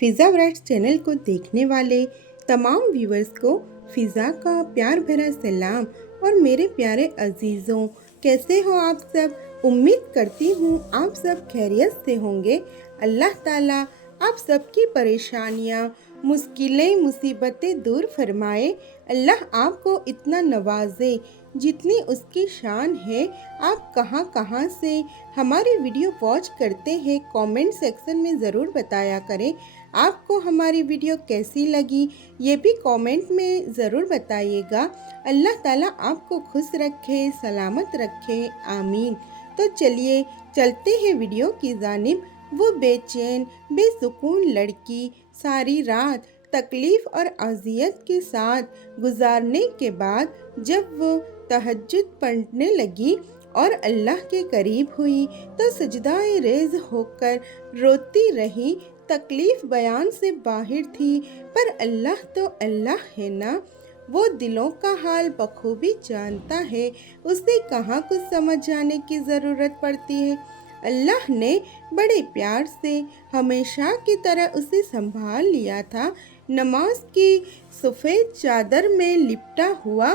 फिज़ा brides channel को देखने वाले तमाम व्यूवर्स को फिज़ा का प्यार भरा सलाम। और मेरे प्यारे अजीज़ों, कैसे हो आप सब? उम्मीद करती हूँ आप सब खैरियत से होंगे। अल्लाह ताला आप सबकी परेशानियाँ, मुश्किलें, मुसीबतें दूर फरमाए। अल्लाह आपको इतना नवाजे जितनी उसकी शान है। आप कहाँ कहाँ से हमारी वीडियो वॉच करते हैं, कमेंट सेक्शन में ज़रूर बताया करें। आपको हमारी वीडियो कैसी लगी ये भी कमेंट में ज़रूर बताइएगा। अल्लाह ताला आपको खुश रखे, सलामत रखे, आमीन। तो चलिए चलते हैं वीडियो की जानिब। वो बेचैन बेसुकून लड़की सारी रात तकलीफ़ और अज़ियत के साथ गुजारने के बाद जब वो तहज्जुद पढ़ने लगी और अल्लाह के करीब हुई तो सजदाए रेज़ होकर रोती रही। तकलीफ़ बयान से बाहर थी, पर अल्लाह तो अल्लाह है ना, वो दिलों का हाल बखूबी जानता है। उसे कहाँ कुछ समझ जाने की ज़रूरत पड़ती है। अल्लाह ने बड़े प्यार से हमेशा की तरह उसे संभाल लिया था। नमाज की सफ़ेद चादर में लिपटा हुआ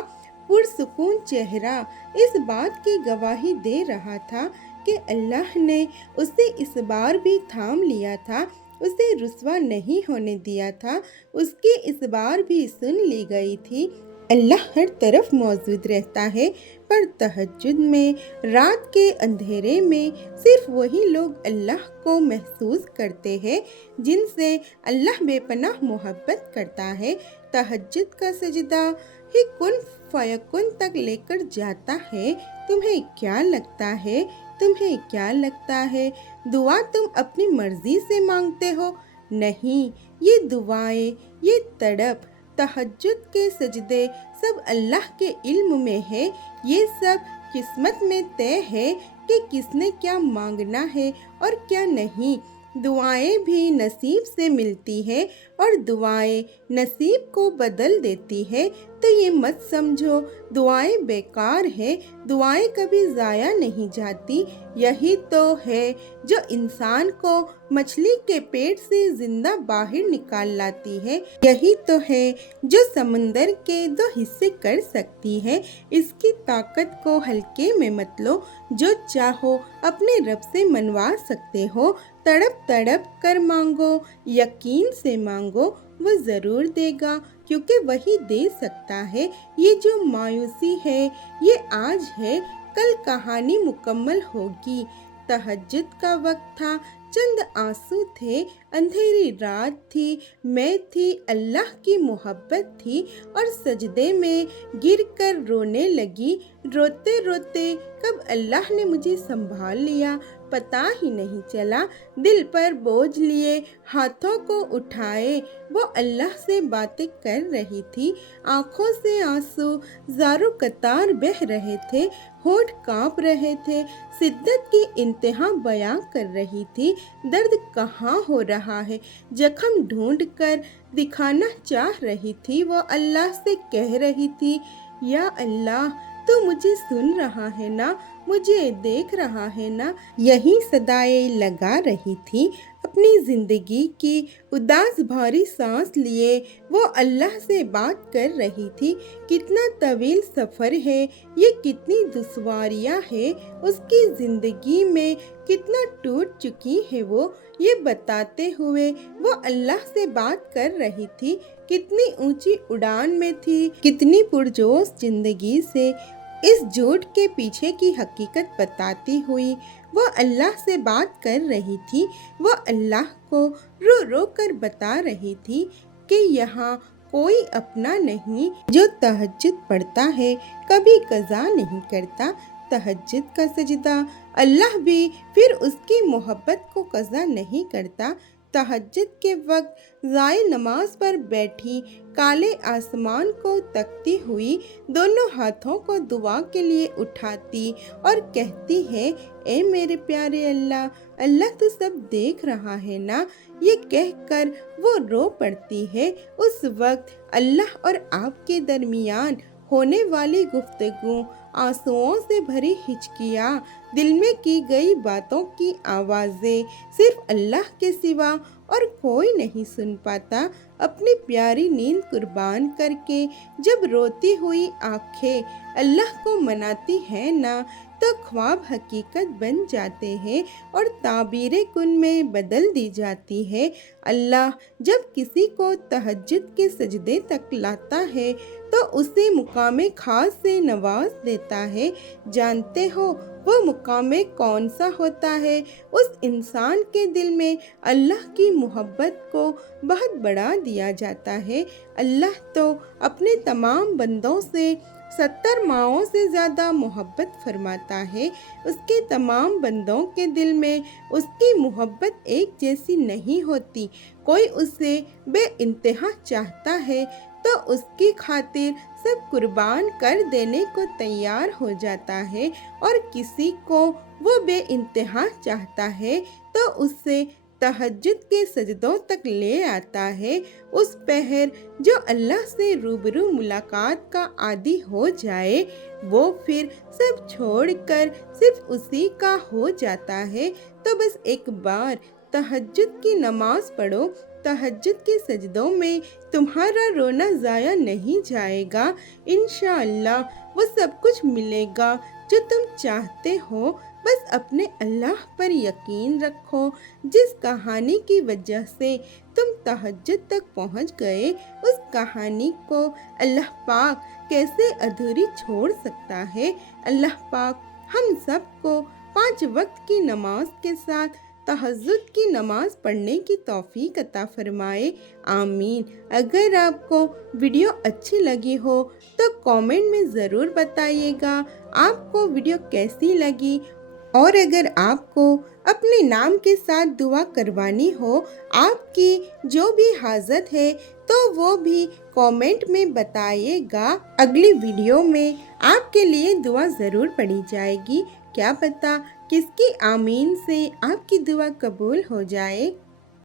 पुरसुकून चेहरा इस बात की गवाही दे रहा था कि अल्लाह ने उसे इस बार भी थाम लिया था, उसे रुस्वा नहीं होने दिया था। उसकी इस बार भी सुन ली गई थी। अल्लाह हर तरफ मौजूद रहता है, पर तहज्जुद में, रात के अंधेरे में सिर्फ वही लोग अल्लाह को महसूस करते हैं जिनसे अल्लाह बेपनाह मोहब्बत करता है। तहज्जुद का सजदा ही कुन फयकुन तक लेकर जाता है। तुम्हें क्या लगता है? तुम्हें क्या लगता है दुआ तुम अपनी मर्जी से मांगते हो? नहीं, ये दुआएं, ये तड़प, तहज्जुद के सजदे सब अल्लाह के इल्म में है। ये सब किस्मत में तय है कि किसने क्या मांगना है और क्या नहीं। दुआएं भी नसीब से मिलती है और दुआएं नसीब को बदल देती है। तो ये मत समझो दुआएं बेकार है। दुआएं कभी ज़ाया नहीं जाती। यही तो है जो इंसान को मछली के पेट से जिंदा बाहर निकाल लाती है। यही तो है जो समंदर के दो हिस्से कर सकती है। इसकी ताकत को हल्के में मत लो। जो चाहो अपने रब से मनवा सकते हो। तड़प तड़प कर मांगो, यकीन से मांगो, वो ज़रूर देगा, क्योंकि वही दे सकता है। ये जो मायूसी है ये आज है, कल कहानी मुकम्मल होगी। तहज्जुद का वक्त था, चंद आंसू थे, अंधेरी रात थी, मैं थी, अल्लाह की मोहब्बत थी और सजदे में गिरकर रोने लगी। रोते रोते कब अल्लाह ने मुझे संभाल लिया पता ही नहीं चला। दिल पर बोझ लिए हाथों को उठाए वो अल्लाह से बातें कर रही थी। आंखों से आंसू ज़ारो कतार बह रहे थे, होठ कांप रहे थे, शिद्दत की इंतहा बयां कर रही थी। दर्द कहाँ हो रहा है जख्म ढूंढ कर दिखाना चाह रही थी। वो अल्लाह से कह रही थी, या अल्लाह तू मुझे सुन रहा है ना, मुझे देख रहा है ना। यही सदाएं लगा रही थी। अपनी ज़िंदगी की उदास भारी सांस लिए वो अल्लाह से बात कर रही थी। कितना तवील सफ़र है ये, कितनी दुश्वारियाँ है उसकी ज़िंदगी में, कितना टूट चुकी है वो, ये बताते हुए वो अल्लाह से बात कर रही थी। कितनी ऊंची उड़ान में थी, कितनी पुरजोश ज़िंदगी से। इस झूठ के पीछे की हकीकत बताती हुई वो अल्लाह से बात कर रही थी। वो अल्लाह को रो रो कर बता रही थी कि यहाँ कोई अपना नहीं जो तहज्जुद पढ़ता है, कभी कज़ा नहीं करता। तहज्जुद का सजदा अल्लाह भी फिर उसकी मोहब्बत को कज़ा नहीं करता। तहज्जुद के वक्त ज़ाय नमाज पर बैठी काले आसमान को तकती हुई दोनों हाथों को दुआ के लिए उठाती और कहती है, ए मेरे प्यारे अल्लाह, अल्लाह तो सब देख रहा है ना। ये कहकर वो रो पड़ती है। उस वक्त अल्लाह और आपके दरमियान होने वाली गुफ्तगू आंसुओं से भरी हिचकियाँ, दिल में की गई बातों की आवाज़ें सिर्फ अल्लाह के सिवा और कोई नहीं सुन पाता। अपनी प्यारी नींद कुर्बान करके जब रोती हुई आंखें अल्लाह को मनाती हैं ना, तो ख्वाब हकीकत बन जाते हैं और ताबीरें कुन में बदल दी जाती है। अल्लाह जब किसी को तहज्जुद के सजदे तक लाता है तो उसे मुकामे खास से नवाज देता है। जानते हो वो मुकामे कौन सा होता है? उस इंसान के दिल में अल्लाह की मोहब्बत को बहुत बढ़ा दिया जाता है। अल्लाह तो अपने तमाम बंदों से 70 माओं से ज़्यादा मोहब्बत फरमाता है। उसके तमाम बंदों के दिल में उसकी मोहब्बत एक जैसी नहीं होती। कोई उसे बेइंतहा चाहता है तो उसकी खातिर सब कुर्बान कर देने को तैयार हो जाता है, और किसी को वो बेइंतहा चाहता है तो उससे तहज्जुद के सजदों तक ले आता है। उस पहर जो अल्लाह से रूबरू मुलाकात का आदी हो जाए, वो फिर सब छोड़कर सिर्फ उसी का हो जाता है। तो बस एक बार तहज्जुद की नमाज पढ़ो। तहज्जुद के सजदों में तुम्हारा रोना ज़ाया नहीं जाएगा। इंशाअल्लाह वो सब कुछ मिलेगा जो तुम चाहते हो। बस अपने अल्लाह पर यकीन रखो। जिस कहानी की वजह से तुम तहज्जुद तक पहुंच गए, उस कहानी को अल्लाह पाक कैसे अधूरी छोड़ सकता है। अल्लाह पाक हम सबको 5 वक्त की नमाज के साथ तहज्जुद की नमाज पढ़ने की तौफीक अता फरमाए। आमीन। अगर आपको वीडियो अच्छी लगी हो तो कमेंट में ज़रूर बताइएगा आपको वीडियो कैसी लगी। और अगर आपको अपने नाम के साथ दुआ करवानी हो, आपकी जो भी हाजत है, तो वो भी कमेंट में बताइएगा। अगली वीडियो में आपके लिए दुआ ज़रूर पढ़ी जाएगी। क्या पता किसकी आमीन से आपकी दुआ कबूल हो जाए।